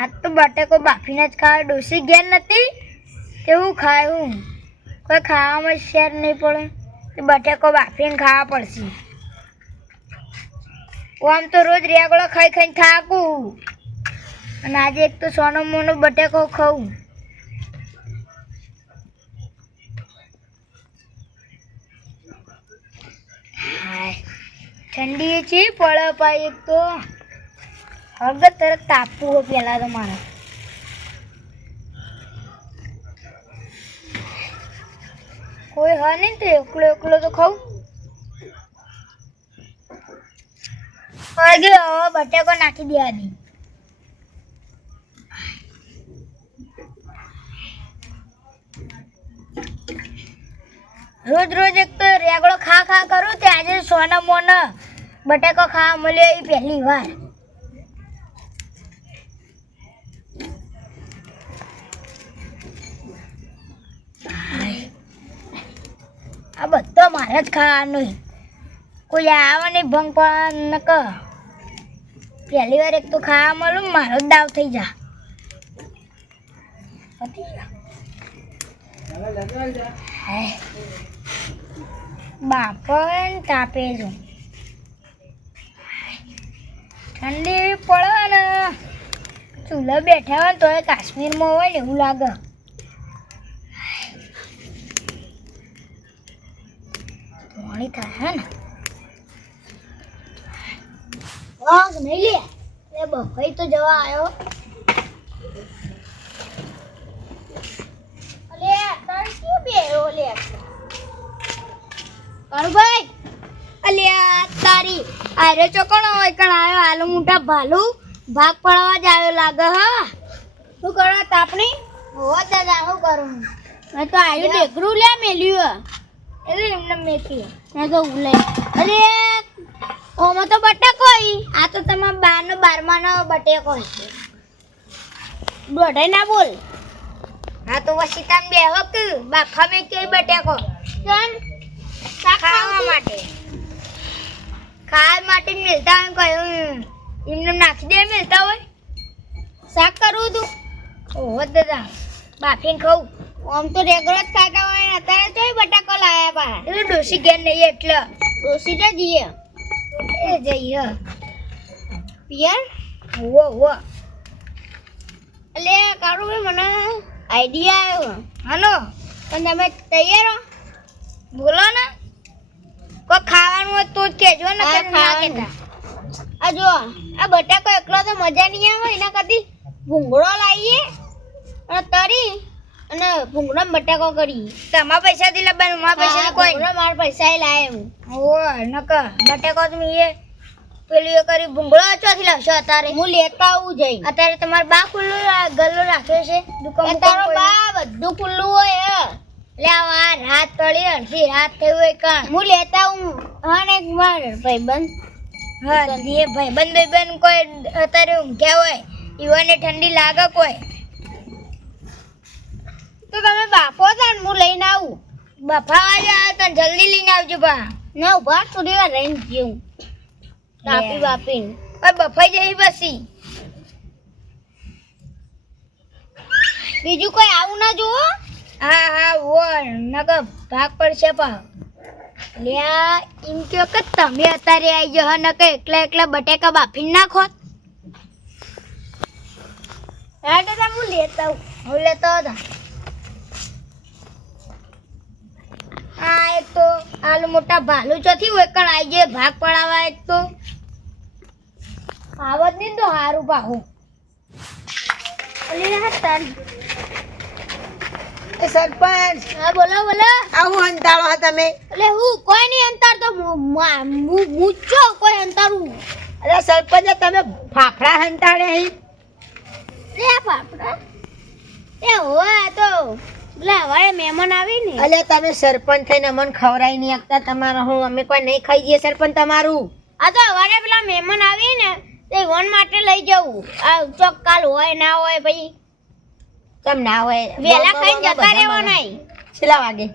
આજ તો બટાકો બાફીને જ ખાવા ડોસી ઘેર નથી તેવું ખાય હું કોઈ ખાવામાં શેર નહીં પડે તો બટાકો બાફીને ખાવા પડશે. આમ તો રોજ રેગડો ખાઈ ખાઈને થાકું અને આજે એક તો સોનો મોનો બટાકો ખાઉં. ઠંડી છે પડે પાઈ એક તો હળગત તરત તાપવું હોય પહેલાં તો મારે. કોઈ હા નહીં તો એકલો એકલો તો ખાઉં. હવે બટાકો નાખી દેવા દી. રોજ રોજ એક તો રેગડો ખા કરું તે આજે સોના મોના બટાકો ખાવા મળ્યો એ પહેલી વાર. આ બધો મારે જ ખાવાનું કોઈ આવે નહીં ભંગ પણ ન ક પહેલી વાર એક તો ખાવા મળું મારો જ દાવ થઈ જા. બાપો તાપે જો ઠંડી પડે ને ચૂલા બેઠા હોય તો કાશ્મીરમાં હોય ને એવું લાગે. પાણી થાય ને નહીં લે એ બફાઈ તો જવા આવ્યો. અલે તાર શું બેરો લે કરભાઈ અલ્યા તારી આરે ચોકણો હોય કણ આવ્યો આલુ મોટા ભાલુ ભાગ પડવા જ આવ્યો લાગે. હા શું કરો તાપણી હો દાદા શું કરું મેં તો આવ્યું ઢેકરું લે મેલ્યું એટલે એમને મેકી મેં તો ઉલે. અરે ઓમાં તો બટાકો આ તો તમારા બારનો 12માનો બટેકો છે. દોઢાઈ ના બોલ. હા તો પછી તમે બે વખત બાફા મેં કે બટેકો કેમ ખાવા માટે મિલતા હોય કહ્યું એમને નાખી દે મિલતા હોય શાક કરવું તું. ઓહો દાદા બાફીને ખાવું આમ તો રેગુલર જ ખાતા હોય ને અત્યારે તો બટાકો લાયા પા એટલે ડોસી ઘેર નહીં એટલે ડોસી તો જઈએ એ જઈએ પિયર હો એટલે કારું ભાઈ મને આઈડિયા આવ્યો. હાલો પણ તમે તૈયાર હો બોલો ને કોઈ ખાવાનું હોય તો જ કહેજો ને. આ જો આ બટાકો એકલો તો મજા નહીં આવે એના કરતી ભૂંગળો લાવીએ અને તરી અને ભૂંગળો બટાકો કરી. તમારા પૈસાથી લાવવાનું મારા પૈસા કોઈ મારા પૈસા લાવે હું હો નક બટાકો તમે એ પેલું એ કરી ભૂંગળો ચોથી લાવશો અત્યારે હું લેતા આવું જઈ. અત્યારે તમારા બા ખુલ્લું ગલ્લો રાખ્યો છે દુકાન તારો બા બધું ખુલ્લું હોય એટલે આ રાત તળી અડધી રાત થયું હોય કાં હું લેતા હું. હા ને ભાઈબંધ હા એ ભાઈબંધ કોઈ અત્યારે ઊંઘ્યા હોય ઈવાને ઠંડી લાગે કોઈ તો તમે બાફો હતા ને હું લઈને આવું. બફાવા જ આવે તો જલ્દી લઈને આવજો બા. ના ઉભા થોડી વાર રહીને જેવું તાપી બાપીને બફાઈ જઈ પછી બીજું કોઈ આવું ના જુઓ. હા વો નક ભાગ પડશે પા લ્યા એમ કયો કે તમે અત્યારે આવી જાઓ નક એકલા બટેકા બાફીને નાખો. હા દાદા હું લેતા હતા. હા એક તો આલુ મોટા ભાલુ ચોથી હોય કણ આવી જાય ભાગ પડાવવા એક તો આવત નહીં તો હારું પાહું. સરપંચ હા બોલો આવું અંતાળો હા તમે. એટલે હું કોઈ નહીં અંતાર તો મૂચો કોઈ અંતારું. અરે સરપંચ તમે ફાફડા હંતાડે અહીં લે ફાફડા એ હોય તો પેલા હવારે મહેમાન આવી ને અલે તમે સરપંચ થઈને અમને ખવડાવી નહીં શકતા. તમારે હું અમે કોઈ નહીં ખાઈ જઈએ સરપંચ તમારું. આ તો હવારે પેલા મહેમાન આવી ને તે વન માટે લઈ જવું આ ચોક કાલ હોય ના હોય ભાઈ કેમ ના હોય વેલા ખાઈને જતા રહેવાના. કેટલા વાગે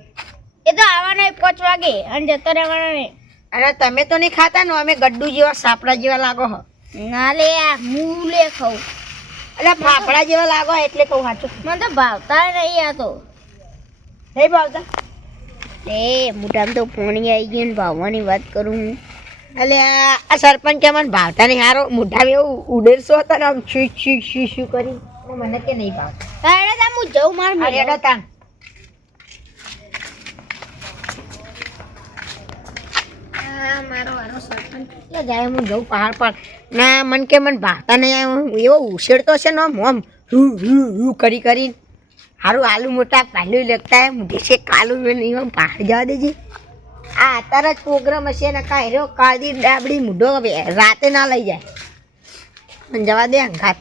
એ તો આવવાના 5 વાગે અને જતા રહેવાના ને. અરે તમે તો નહીં ખાતા ને અમે ગડ્ડુ જેવા સાપડા જેવા લાગો હો. ના લે આ હું લે ખાઉં એટલે ફાફડા જેવા લાગો એટલે કહું સાચું. મને તો ભાવતા નહીં આ તો. નહીં ભાવતા? એ મોટામાં તો પોણી આવી ગઈ ને ભાવવાની વાત કરું હું. એટલે આ સરપંચ કે મને ભાવતા નહીં હારો મોઢામાં એવું ઉડેરસો હતા ને આમ શી શી શી શી કરી મને કે નહીં ભાવતા. તારે તા હું જઉં માર અરે એડો તાણ. મારો વારો સરપંચ એટલે જાય હું જઉં પહાડ પર ના મન કે મને ભાવતા નહીં આવ્યો એવો ઉછેરતો છે ને આમ હું કરી કરી હારું આલુ મોટા પાલું લગતા હે મુઢે છે કાલું નહીં આમ પહાડ જવા દેજે. આ અત્યારે જ પ્રોગ્રામ હશે ને કાંઈ રહ્યો કાળી ડાબડી મૂઢો રાતે ના લઈ જાય મને જવા દે અંગાત.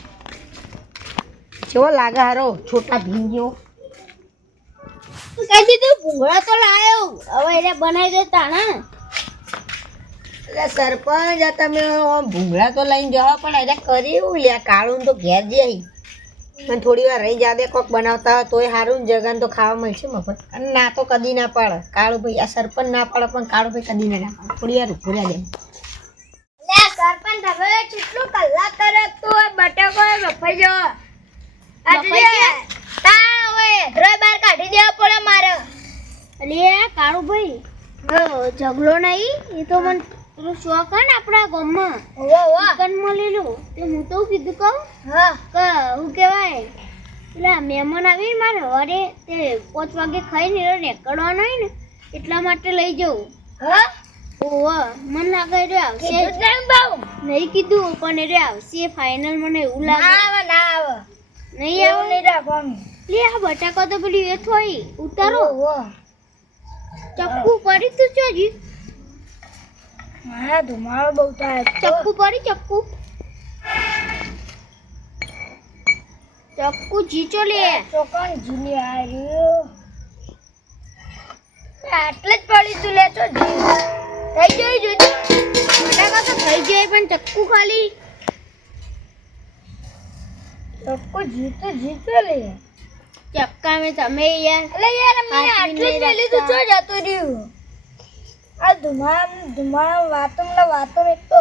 કેવો લાગે હારો છોટા ભીમ જેવો. કહી દીધું ભૂંગળા તો લાયો હવે એને બનાવી દેતા ને. એટલે સરપંચ આ તમે ભૂંગળા તો લઈને જાઓ પણ એને કર્યું લ્યા કાળું તો ઘેર જઈ મને થોડી વાર રહી જા દે કોક બનાવતા હોય તોય સારું જગન તો ખાવા મળશે મફત. અને ના તો કદી ના પાડે કાળુભાઈ. આ સરપંચ ના પાડે પણ કાળુભાઈ કદી ના પાડે. થોડી વાર ઉભું રહ્યા દે. સરપંચ હવે કેટલું કલાક કરે તું બટાકો બફાઈ ગયો. બાર કાઢી દેવા પડે મારે. અલે કાળુભાઈ ઝઘડો નહીં એ તો મને પેલું શોખ હે ને આપણા ગામમાં ચિકન મળેલું તે હું તો કીધું કહું કે હું કહેવાય પેલા મહેમાન આવી મારે વરે તે 5 વાગે ખાઈને નીકળવાનો હોય ને એટલા માટે લઈ જવું. ઓહ મને લાગે રે આવશે નહીં કીધું પણ રે આવશે ફાઇનલ મને એવું લાગે. નહીં આવે નહીં રાખવાનું. લે આ બટાકા તો પેલી એ થોઈ ઉતારો ચક્કુ પડી તું ચોજી. હા ધુમાડો બહુ થાય. ચક્કુ પડી ચક્કુ જીચો લે ચોકન જીલી આર્યો આટલે જ પડી તું લે તો થઈ જાય જોજો બટાકા તો થઈ જાય પણ ચક્કુ ખાલી ચક્કુ જીતો લે ચક્કા મે તમે યાર અલે યાર મેં આટલે જ લઈ લીધું છો જતો રહ્યું. આ ધુમાળા વાતો એક તો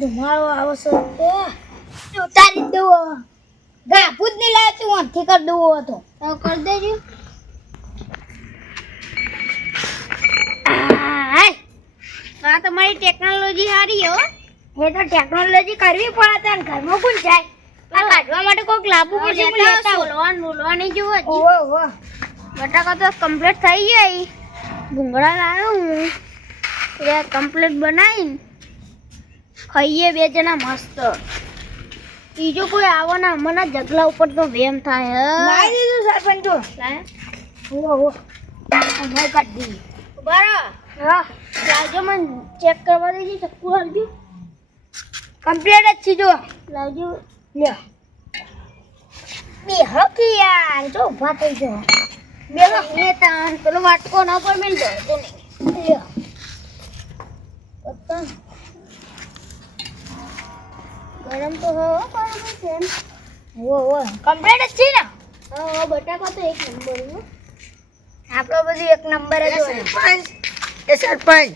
ધુમાળો આવો છો તો ઉતારી દઉં ગાભૂત નહીં લાવે તું આથી કરી દઉં હતો તો કરી દેજો. આ તમારી ટેકનોલોજી સારી હો. એ તો ટેકનોલોજી કરવી પડે તને ઘરમાં કોણ જાય આ કાઢવા માટે કોઈક લાવવું પડશે. બોલવાની જુઓ બટાકા તો કમ્પ્લીટ થઈ જાય. ભૂંગળા લાવ્યો હું એટલે કમ્પ્લીટ બનાવીને ખાઈએ બે જણા મસ્ત. બીજું કોઈ આવો ના મને જગલા ઉપર તો વેમ થાય. લાવી દીધું સરપંચ તો કાઢી બરાબર. હા લાવજો મને ચેક કરવા દેજો ચક્કુ લાવજો કમ્પ્લીટ જ છે જો લાવજો. લે બે હકી યાર જો ઊભા થઈ ગયો બે હકી તાન પેલો વાટકો ના પર મેલ દો તો નહીં. લે પત્તા ગરમ તો હો પણ છે વો કમ્પ્લીટ જ છે ને. હા બટાકા તો એક નંબર હો. આપણો બધું એક નંબર જ હોય. સરપંચ એ સરપંચ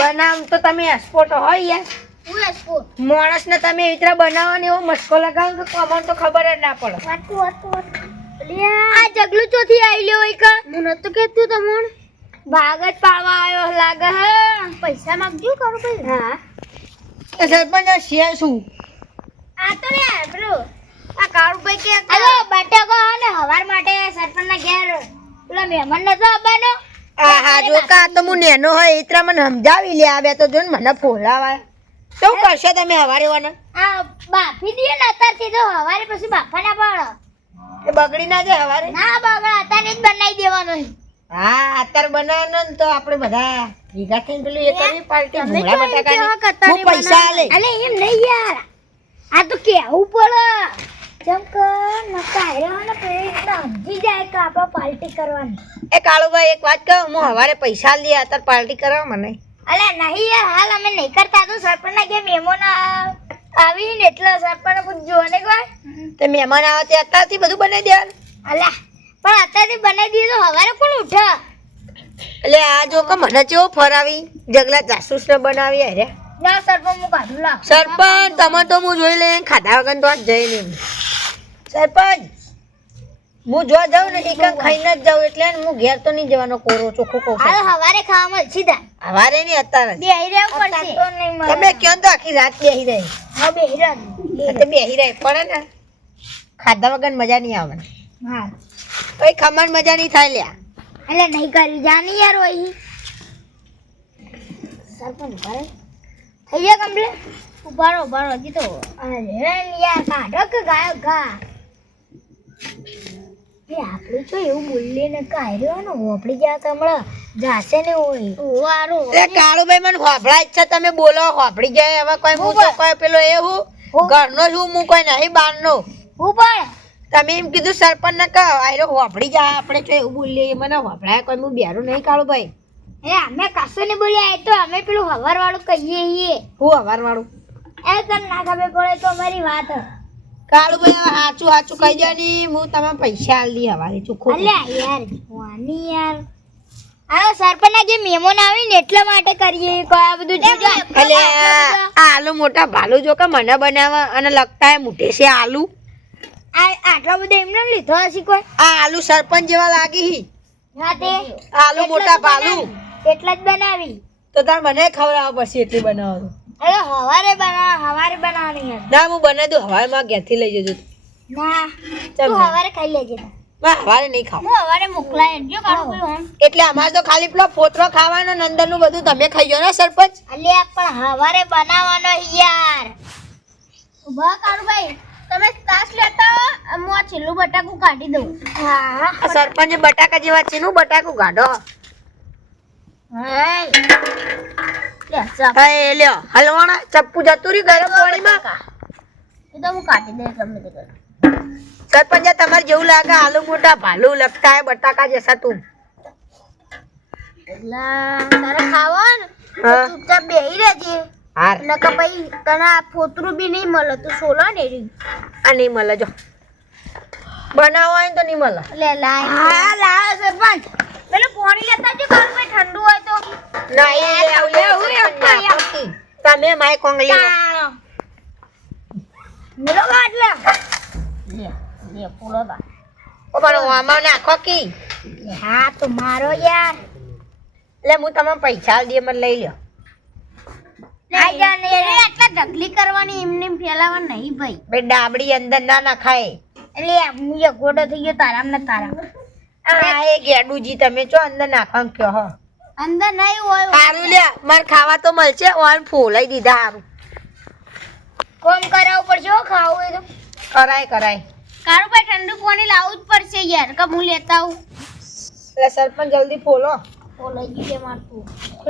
બનાવ તો તમે એક્સપોર્ટ હોય યાર. હું એક્સપોર્ટ માણસ ને તમે એવી રીતે બનાવવાનો એવો મસ્કો લગાવો કે કોમન તો ખબર જ ના પડે. આ જગલું ચોથી આવી લ્યો એક હું નતું કહેતું તમને ભાગ જ પાડવા આવ્યો લાગે હે. પૈસા માંગજો કરો ભાઈ. હા એ સરપંચ આ છે શું? આ તો રે બ્રો આ કાળુભાઈ કે હાલો બટાકો ને હવાર માટે સરપંચના ઘેર પેલા મહેમાન નતો આવવાનો. હા જો કા તો હું નેનો હોય એ મને સમજાવી લે આ બે તો જો ને મને ફોલાવા શું કરશો તમે હવારે વાના? આ બાફી દઈએ ને અત્યારથી તો હવારે પછી બાફા ના પડે. એ બગડી ના જાય હવારે? ના બગડા અત્યારે જ બનાવી દેવાનો. હા અત્યારે બનાવવાનો ને તો આપણે બધા ભેગા થઈને પેલું એ કરી પાર્ટી ભૂંગળા બટાકાની હું પૈસા આલે. અલે એમ નહીં યાર આ તો કેવું પડે જેમ કે નકાયો ને પેલી સમજી જાય કે આપણે પાર્ટી કરવાની. એ કાળુભાઈ એક વાત કહું હું હવારે પૈસા લે અત્યારે પાર્ટી કરવા મને. અલે નહીં યાર હાલ અમે નહીં કરતા તો સરપંચના ઘેર મહેમાન આવી ને એટલે સરપંચ પૂછજો ને કોઈ તે મહેમાન આવે તે અત્યારથી બધું બનાવી દેવાનું. અલા પણ અત્યારથી બનાવી દઈએ તો હવારે કોણ ઉઠે? એટલે આ જો કે મને કેવો ફરાવી જગલા જાસૂસ ને બનાવી અરે ના સરપંચ હું કાઢું લાવ. સરપંચ તમે તો હું જોઈ લે ખાધા વગર તો આજ જઈ નહીં. સરપંચ હું જો જાઉં ને એક ખાઈને જ જાઉં એટલે હું ઘેર તો નહીં જવાનો કોરો ચોખ્ખું કહું છું. હાલ હવારે ખાવા મળશે સીધા હવારે નહીં અત્યારે જ. બેહી રહેવું પડશે તો નહીં મળે. તમે ક્યાં તો આખી રાત બેહી રહી હા બેહી રહે. તે બેહી રહી પડે ને ખાધા વગર મજા નહીં આવે હા કઈ ખમણ મજા નહીં થાય લ્યા. એટલે નહીં કરી જાની યાર વહી સરપંચ ભરે થઈ ગયા કમ્પ્લીટ ઉભારો હજી તો અરે યાર કાઢો કે ગાયો ઘા એ આપણે જો એવું બોલીએ ને કાઢ્યો ને હોપડી ગયા તો હમણાં જાશે ને હોય વારું એટલે કાળુભાઈ મને હોભળાય જ છે તમે બોલો હોભળી જાય હવે કોઈ હું તો કોઈ પેલો એ હું ઘરનો છું હું કોઈ નહીં બહારનો હું પણ તમે એમ કીધું સરપંચ ને કહો આયરો હોભળી જાય આપણે જો એવું બોલીએ મને હોભળાય કોઈ હું બેરું નહીં કાળુભાઈ. એ અમે કશું નહીં બોલ્યા એ તો અમે પેલું હવાર વાળું કહીએ છીએ હું હવાર વાળું એ તને ના ખબર પડે તો અમારી વાત કાળુભાઈ હવે સાચું કહી દે ને હું તમે પૈસા આલ દી હવારે ચોખ્ખું અલ્યા યાર વાની યાર આ સરપંચના જે મહેમાન આવે ને એટલા માટે કરીએ આ બધું જોજો એટલે આ આલુ મોટા ભાલુ જો કે મને બનાવવા અને લગતા મોટે છે આલુ આટલો બધો એમને લીધો હશે કોઈ આ આલુ સરપંચ જેવા લાગી હી હા તે આલુ મોટા ભાલુ એટલા જ બનાવી તો તાર મને ખવડાવવા પડશે એટલી બનાવવાનું. અરે હવારે બનાવવાની યાર ના હું બનાવી દઉં હવારમાં ઘેરથી લઈ જજો ના ચાલ તું ના. હવારે ખાઈ લેજે ના હવારે નહીં ખાવ હું હવારે મોકલાય જો કાઢું કોઈ હોમ એટલે અમારે તો ખાલી પેલો ફોતરો ખાવાનો ને અંદરનું બધું તમે ખાઈ જાઓ ને સરપંચ. અલ્યા પણ હવારે બનાવવાનો યાર ઉભા કાઢું ભાઈ તમે તાસ લેતા હું આ છેલ્લું બટાકું કાઢી દઉં હા આ સરપંચે બટાકા જેવા છે નું બટાકું કાઢો. હા એ લ્યો હલવાણા ચપ્પુ જતું રહ્યું ગરમ પાણીમાં. એ તો હું કાઢી દઈશ ગમે તે કરી સરપંચ તમારે જેવું લાગે આલુ મોટા ભાલુ લગતા હે બટાકા જૈસા તું. તારે ખાવા ને હા. ચૂપચાપ બેહી રહેજે હાર નકર પછી તને આ ફોતરું બી નહીં મળે તો સોલો ને રી આ નહીં મળે જો બનાવવા હોય ને તો નહીં મળે. લે લાય હા લાય સરપંચ પેલું પાણી લેતા જો ઘર માં ઠંડુ હોય તો ના એ તમે માય કોંગલી મેલો કાટલા લે પૂરો બા ઓ પણ આમાં નાખો કી હા તો મારો યાર એટલે હું તમે પૈસા દે મને લઈ લ્યો. આ જાને આટલા ઢગલી કરવાની એમને ફેલાવા નહીં ભાઈ ભાઈ ડાબડી અંદર ના નાખાય. એટલે હું એક ગોડો થઈ ગયો તારામ ને તારામ આ એ ગેડુજી તમે ચો અંદર નાખવા કયો હો અંદર નહીં હોય સારું લ્યા મારે ખાવા તો મળશે ઓન ફોલાઈ દીધા સારું કોમ કરાવવું પડશે હો ખાવું હોય તો કરાય કરાય. કારું ભાઈ ઠંડુ પાણી લાવવું જ પડશે યાર કે હું લેતા આવું એટલે સરપંચ જલ્દી ફોલો. બોલાઈ ગયું છે મારતું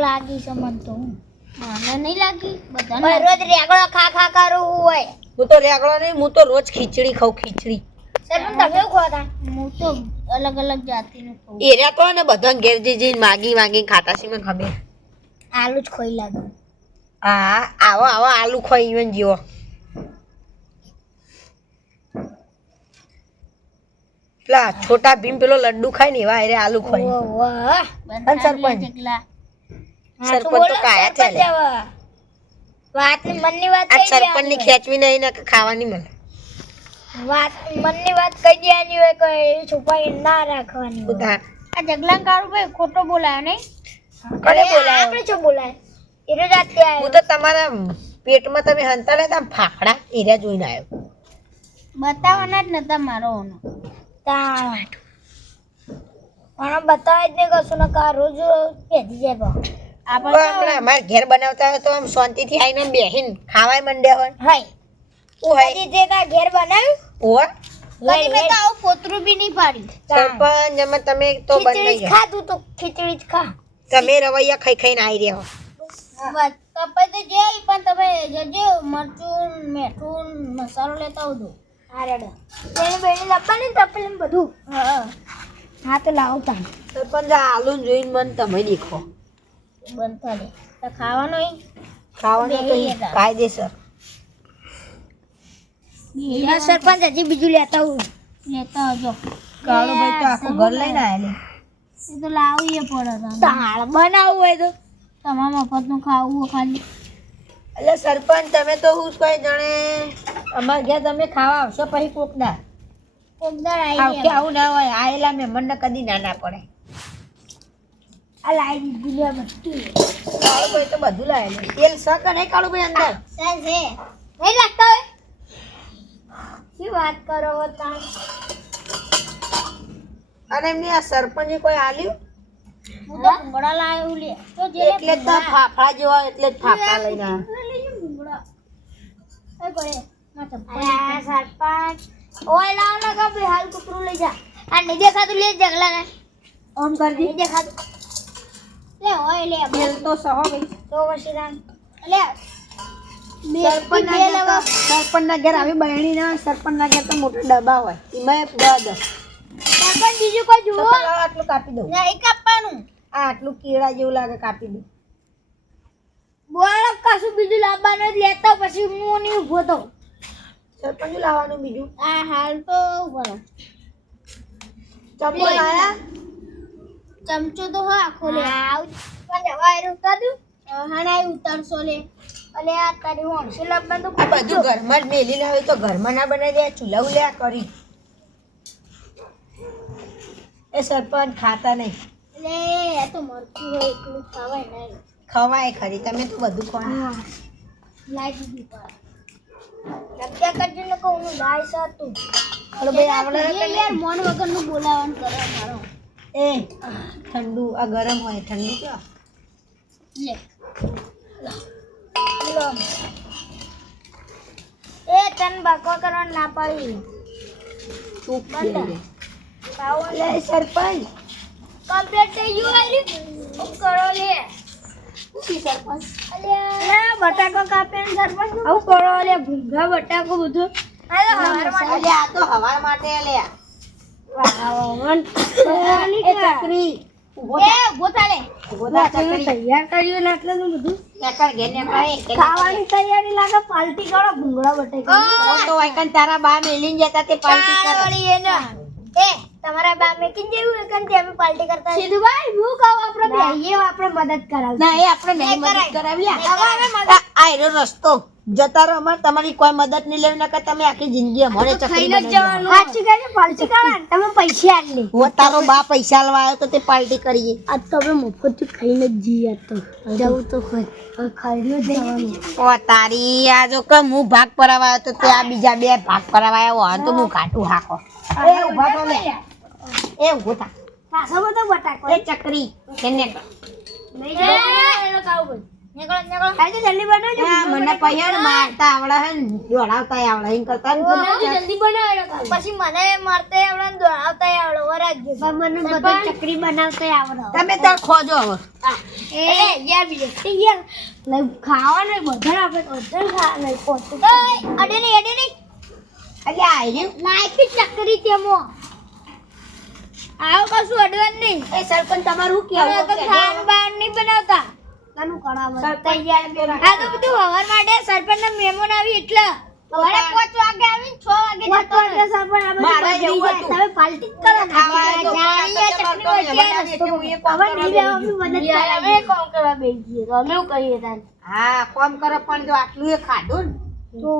લાગી છે મન તો મને નહીં લાગી બધા રોજ રેગડો ખા કરું હોય હું તો રેગડો નહીં હું તો રોજ ખીચડી ખાઉં ખીચડી. સર પણ તમે શું ખાતા હું તો અલગ અલગ જાતિનું ખાઉં એરિયા તો ને બધા ઘેર જઈને માગી ખાતા છે મને ખબર. આલુ જ ખોઈ લાગે હા આવો આલુ ખોઈ ઈવન જીવો. પેલા છોટા ભીમ પેલો લડ્ડુ ખાય ને એવા આલુ ખોઈ. વાહ સરપંચ. સરપંચ તો કાયા છે લે. વાત મનની વાત આ કહી સરપંચ ની ખેંચવી નહીં ને ખાવાની મળે. વાત મનની વાત કહી દેવાની હોય કોઈ છુપાઈ ના રાખવાની હોય. ઉધાર આ જગલા કાળું ભાઈ ખોટો બોલાયો નહીં કોને બોલાયો? આપણે શું બોલાય એનો જાતે આવ્યો હું તો તમારા પેટમાં તમે હંતા લેતા ફાફડા એરિયા જોઈને આવ્યો. બતાવવાના જ નતા મારો મને બતાવે જ નહીં કશું ના કાર રોજ પહેરી જાય ભાવ હમણાં અમારે ઘેર બનાવતા હોય તો આમ શાંતિથી આવીને બેહીને ખાવાય મંડ્યા હોય. હાય હું હોય હજી તે કા ઘેર બનાવ્યું ઓર કદી મેં તો આવું પોતરું બી નહીં પાડી સરપંચ એમાં તમે તો ખીચડી બંધ જ ખા તું તો ખીચડી જ ખા તમે રવૈયા ખાઈ ખાઈને આવી રહ્યા હો. કપાઈ તો જઈ પણ તમે જજે મરચું મીઠું મસાલો લેતા આવજો હા રેડો તેની બેની લાવવાની તપેલી બધું હા તો લાવો તા સરપંચ આ આલુ જોઈને મને તમે દેખો બંધ થાય તો ખાવાનું ખાવાનું તો કાયદેસર. સરપંચ હજી બીજું લેતા આવજો કાળો ભાઈ તો આખું ઘર લઈને આયેલી. એ તો લાવીએ પડે તાળ બનાવવું હોય તો તમારા મફતનું ખાવું હોય ખાલી એટલે સરપંચ તમે તો હું કોઈ જાણે અમારે ઘેર તમે ખાવા આવશો પછી કોક ના કોકદાર આવ આવી કે આવું ના હોય આયેલા મહેમાનને કદી ના પડે આ લાવી દીધી લે બધું કાળુભાઈ તો બધું લાયેલું તેલ શાક નહીં કાળુભાઈ અંદર સર છે નહીં લાગતા હોય શું વાત કરો હો તમે અને એમને આ સરપંચે કોઈ આલ્યું હું તો ભૂંગળા લાવ્યું લે તો જે એટલે જ તો ફાફડા જેવા એટલે જ ફાફડા લઈને આવ્યા. લઈ ભૂંગળા એ કરે માં ચપ્પલ સરપંચ ઓય લાવ લગા બે હાલ કૂતરું લઈ જા આ નહીં દેખાતું લે જગલા ને ઓમ કરજી નહીં દેખાતું લે ઓય લે તેલ તો સહો ભાઈ તો પછી રામ લે સરપંચના ઘેર આવી બહેણીના સરપંચના ઘેર તો મોટા ડબ્બા હોય એમાં 10 સરપંચ બીજું કોઈ તો જુઓ લાવ આટલું કાપી દઉં નહીં કાપવાનું આ આટલું કીડા જેવું લાગે કાપી દઉં બોલો કશું બીજું લાવવાનું જ લેતો પછી હું નહીં ઊભો તો સરપંચ લાવવાનું બીજું આ હાલ તો બોલો ચમચો લાયા ચમચો તો હા આખો લે આવ પણ વાયર ઉતાર દઉં હણાય ઉતારશો લે અલે આ તારી હોંશે લાવવાનું આ બધું ઘરમાં જ મેલી લાવી તો ઘરમાં ના બનાવી દે ચૂલા ઉલ્યા કરી એ સરપંચ ખાતા નહીં લે આ તો મરતું હોય એટલું ખાવાય નહીં ખવાય ખરી તમે તો બધું ખાવા લાઈ દીધી પર લગ્યા કરજો ને કહું હું દાય સાતું અરે ભાઈ આવડે યાર મોન વગરનું બોલાવાનું કરે મારો એ ઠંડુ આ ગરમ હોય ઠંડુ ક્યાં લે લો એ તન બાકો કરવાનું ના પાડી ચૂપ બંધ. પાવો લે સરપંચ કમ્પ્લીટ થઈ ગયું આરી હું કરો લે સરપંચ અલ્યા બટાકો કાપે ને સરપંચ આવું કરો લે ભૂંગા બટાકો બધું હાલો હવાર માટે અલે આ તો હવાર માટે લે વાવન એ ચકરી ઉભો એ ગોતાલે ઉભો થા ચકરી તૈયાર કર્યું ને એટલે બધું નેકર ઘેર નેકર ખાવાની તૈયારી લાગે પાલટી કરો ભૂંગળા બટાકા તો વાયકન તારા બા મેલીને જતા તે પાર્ટી કરે એ તમારા બા મેકીન જેવું એકન તે અમે પાર્ટી કરતા સીધુભાઈ હું કહું આપણે બેહીએ આપણે મદદ કરાવ ના એ આપણે નહીં મદદ કરાવી હવે મદદ આ એનો રસ્તો જતા રહો અમાર તમારી કોઈ મદદ નહીં લેવી નકર તમે આખી જિંદગી અમારે ચકરી બનાવી દેવાની. સાચી કહે પાર્ટી કરવા તમે પૈસા આલ લે હું તારો બા પૈસા આલવા આવ્યો તો તે પાર્ટી કરીએ આજ તો અમે મફત ખાઈને જ જઈએ તો જવું તો ખાઈને જ જવાનું ઓ તારી આ જો કે હું ભાગ પરાવા આવ્યો તો તે આ બીજા બે ભાગ પરાવા આવ્યો હોય તો હું કાઢું હાકો એ ઉભા તો લે એ ઉભો થા પાછો બધો બટાકો એ ચકરી કેને લઈ જાઓ એનો કાવ નીકળો નીકળો ખાઈ તો જલ્દી બનાવજો મને પૈયા મારતા આવડે હે ને દોડાવતા આવડે એમ કરતા ને જલ્દી બનાવો એનો કાવ પછી મને મારતા આવડે દોડાવતા આવડે વરાજો મને બધું ચકરી બનાવતા આવડે તમે તો ખોજો હવે એ યાર બીજો યાર લઈ ખાવાનું બધું આપણે બધું ખા લઈ પોતું અડે નહીં અલે આઈ નાખી ચકરી તેમો આવ કશું અડવાનું નહીં એ સરપંચ તમારું હવે કેવું તો ખાવાનું બહાર નહીં બનાવતા કાનું કરાવ તૈયાર આ તો બધું હવાર માટે સરપંચના મહેમાન આવી એટલે સવારે 5 વાગે આવીને 6 વાગે જતો રહે સરપંચ આ મારે બધું જેવું થઈ જાય. હતું. તમે પાલટી જ કરો ને. ખાવા તો જાણીએ ચટણી હોય ત્યાં હવે નહીં હવે નહીં લેવા અમે મદદ કરાવીએ. અમે કામ કરવા બેસીએ તો અમે એવું કહીએ તાન હા કોમ કરે પણ જો આટલું એ ખાધું ને તો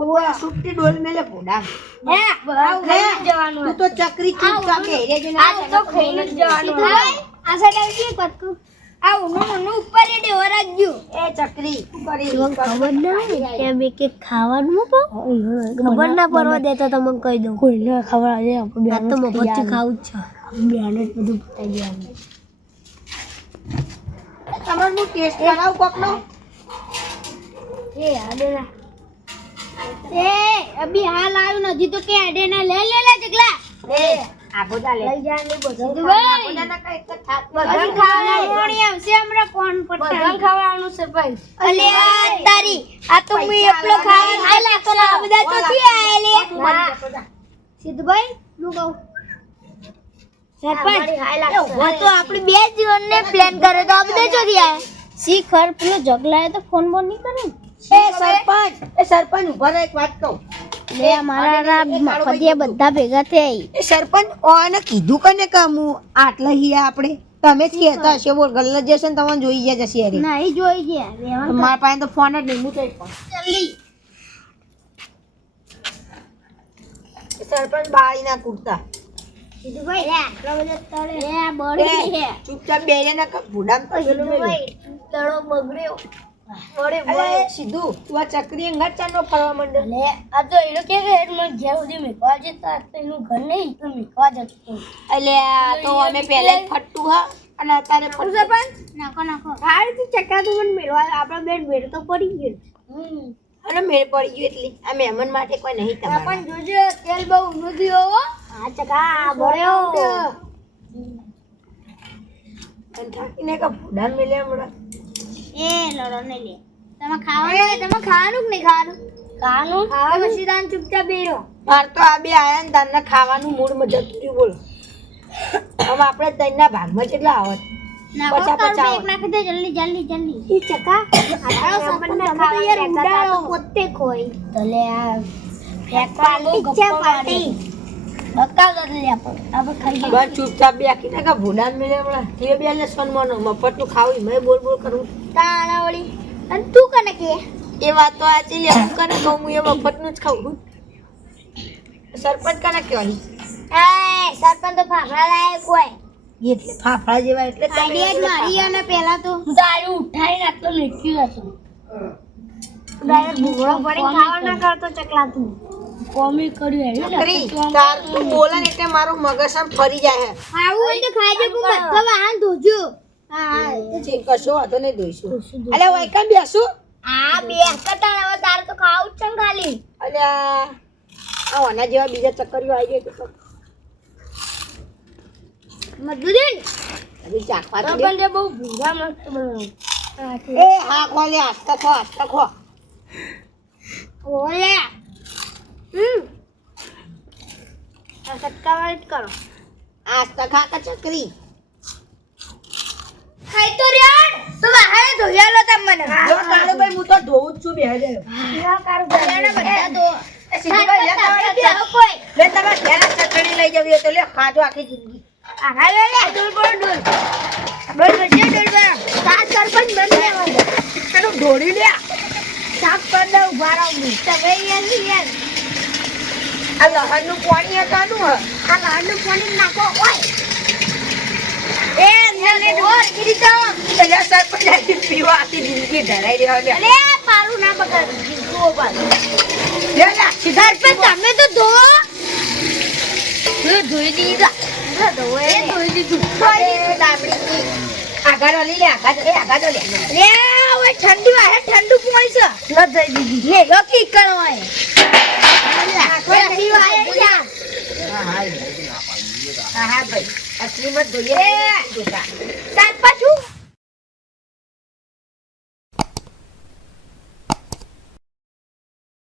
સુટ્ટી ડોલ મેલે ઘોડા હે બરાબર ખાઈને જ જવાનું તું તો ચકરી ચૂપચાપ બેહી રહેજે ને આ તો ખાઈને જ જવાનું આ સાઈડ આવી ગઈ કટકું આ ઊનું ઉપર એ ડેવા રાખજો એ ચકરી શું કરી ખબર ના કે બે કે ખાવાનું ખબર ના પડવા દેતા તમને કહી દઉં કોઈને ખબર આજે આપણે તો મફત ખાવું જ છે બેને જ બધું પતાઈ દેવાનું તમારે હું ટેસ્ટ કરાવું કોકનો એ આડેના એ અભી હાલ આવ્યું નથી તો કે આડેના લે જગલા એ આબો જા લે લઈ જા ને બધું આબો જા ના કઈ થાક બધું ખાવાનું આવશે હમણાં કોણ પટ્ટા બધું ખાવાનું છે ભાઈ અલે આ તારી આ તો હું એકલો ખાવાનું આ લાગતો આ બધા તો થી આયલે સિદ્ધભાઈ હું કહું સરપંચ આ તો આપણે બે જીવનને પ્લાન કરે તો આ બધા ચોથી આયા સી ખર પેલો જગલાએ તો ફોન બોન નહીં કરે એ સરપંચ ઉભા રહે એક વાત કહું લે અમારા મફતિયા બધા ભેગા થઈ એ સરપંચ ઓને કીધું કને કે હું આટલા હિયા આપણે તમે જ કહેતા હશો બોલ ગલ્લા જશે ને તમને જોઈ ગયા જશે અરે નહીં જોઈ ગયા રહેવાનું મારા પાસે તો ફોન જ નહીં હું તો જલ્દી સરપંચ બાળીના કૂટતા સિદ્ધુભાઈ લે આટલો બધો તળે લે બળી હે ચૂપચાપ બેરે ના ભૂડામ તળેલું સિદ્ધુભાઈ તળો બગડ્યો બળે અરે સીધું તું આ ચકરી અંગત ચાનો ફરવા માંડ્યો લે આ તો એનો કે હેડ મને જ્યાં સુધી મેકવા જતા તો એનું ઘર નહીં તો મેકવા જતો એટલે આ તો અમે પહેલા જ ફટ્ટું હા અને અત્યારે ફટ્ટું. સરપંચ નાખો નાખો હારી ચક્કા તો મને મેળવા આપણા બેન મેળ તો પડી ગયો અને મેળ પડી ગયું એટલે આ મહેમાન માટે કોઈ નહીં તમારે પણ જોજો તેલ બહુ નથી હોવો આ ચક્કા ભર્યો અને થાકીને કે ભૂડાન મેલ્યા હમણાં એ લડો ને લે તમે ખાવાનું તમે ખાવાનું કે નહીં ખાવાનું ખાવાનું પછી તાન ચૂપચાપ બેરો માર તો આ બે આયા ને તારના ખાવાનું મૂડમાં જતું રહ્યું બોલો હવે આપણે તઈના ભાગમાં કેટલા આવત પચા પચા એક નાખી દે જલ્દી જલ્દી જલ્દી ઈ ચકા આરો સપન ખાવા યાર ઉડાડો પોતે ખોઈ તો લે આ ફેંકવાનું ગપ્પા પાર્ટી બક્કા દે લે આપણે ખાઈ બસ ચૂપચાપ બેઠી ને કે ભૂડાન મેલ્યા હમણાં તે બે લે સન્માનો મફતનું ખાવું મેં બોલ બોલ કરું તાણા વળી અને તું કને કે એ વાત તો આચી લે હું કને કહું હું એ મફતનું જ ખાઉં સરપંચ કને કહેવાની એ સરપંચ તો ફાફડા લાયક હોય એટલે ફાફડા જેવા એટલે આઈડિયા જ મારી અને પહેલા તો હું તો આયુ ઉઠાઈને આટલો લેખી હતો ડાયરેક્ટ ભૂગળો પડી ખાવા ના કરતો ચકલા તું કોમી કર્યું કરી તાર તું બોલે ને એટલે મારું મગજ આમ ફરી જાય હે આવું હોય તો ખાઈ જવું બધા વાહન ધોજો હા છે કશો વાતો નહીં દઈશું અલે ઓય કામ બેસું આ બે કટા હવે તાર તો ખાવું જ છે ને ખાલી અલે આ ઓના જેવા બીજા ચક્કરીઓ આવી જાય તો મધુદીન હજી ચાખવા તો દે. પણ બહુ ભૂગા મસ્ત બનાવ એ હા કોલે આસ્તા ખો ઓલે આ સટકા વાળી જ કરો આસ્તા ખા કા ચકરી ખાઈ તો રેણ તો બહાર ધોયાલો તમને જો કાળો ભાઈ હું તો ધોઉં જ છું બે હજાર હા કારું ધોયાના બધા ધો એ સીધુભાઈ લે તમારે કોઈ લે તમે ઘેર ચટણી લઈ જવી હોય તો લે ખાજો આખી જિંદગી આહા લે ડોલ પર ડોલ ડોલ વચ્ચે ડોલ પર સાત સરપંચ બની આવજો એનું ઢોળી લે સાત પર દે ઉભા રહો તમે યાર આ લહણનું પાણી હતાનું હ આ લાડુ પાણી નાખો ઓય એ નલે ઢોર ગીરી તો પેલા સરપંચ આથી પીવા આથી જિંદગી ધરાઈ દેવા લે અરે પારું ના બગાડ જીગો બસ લે લા સીધા સરપંચ તમે તો ધો ધોઈ દીધા ધોઈ દીધું દાબડી આગળ લે આગળ લે લે ઓય ઠંડી વાહે ઠંડુ પાણી છે ન ધોઈ દીધી લે લોકી કરવાય ઠંડી વાહે જા હા ભાઈ અસલી મત જોઈએ તાર પાછું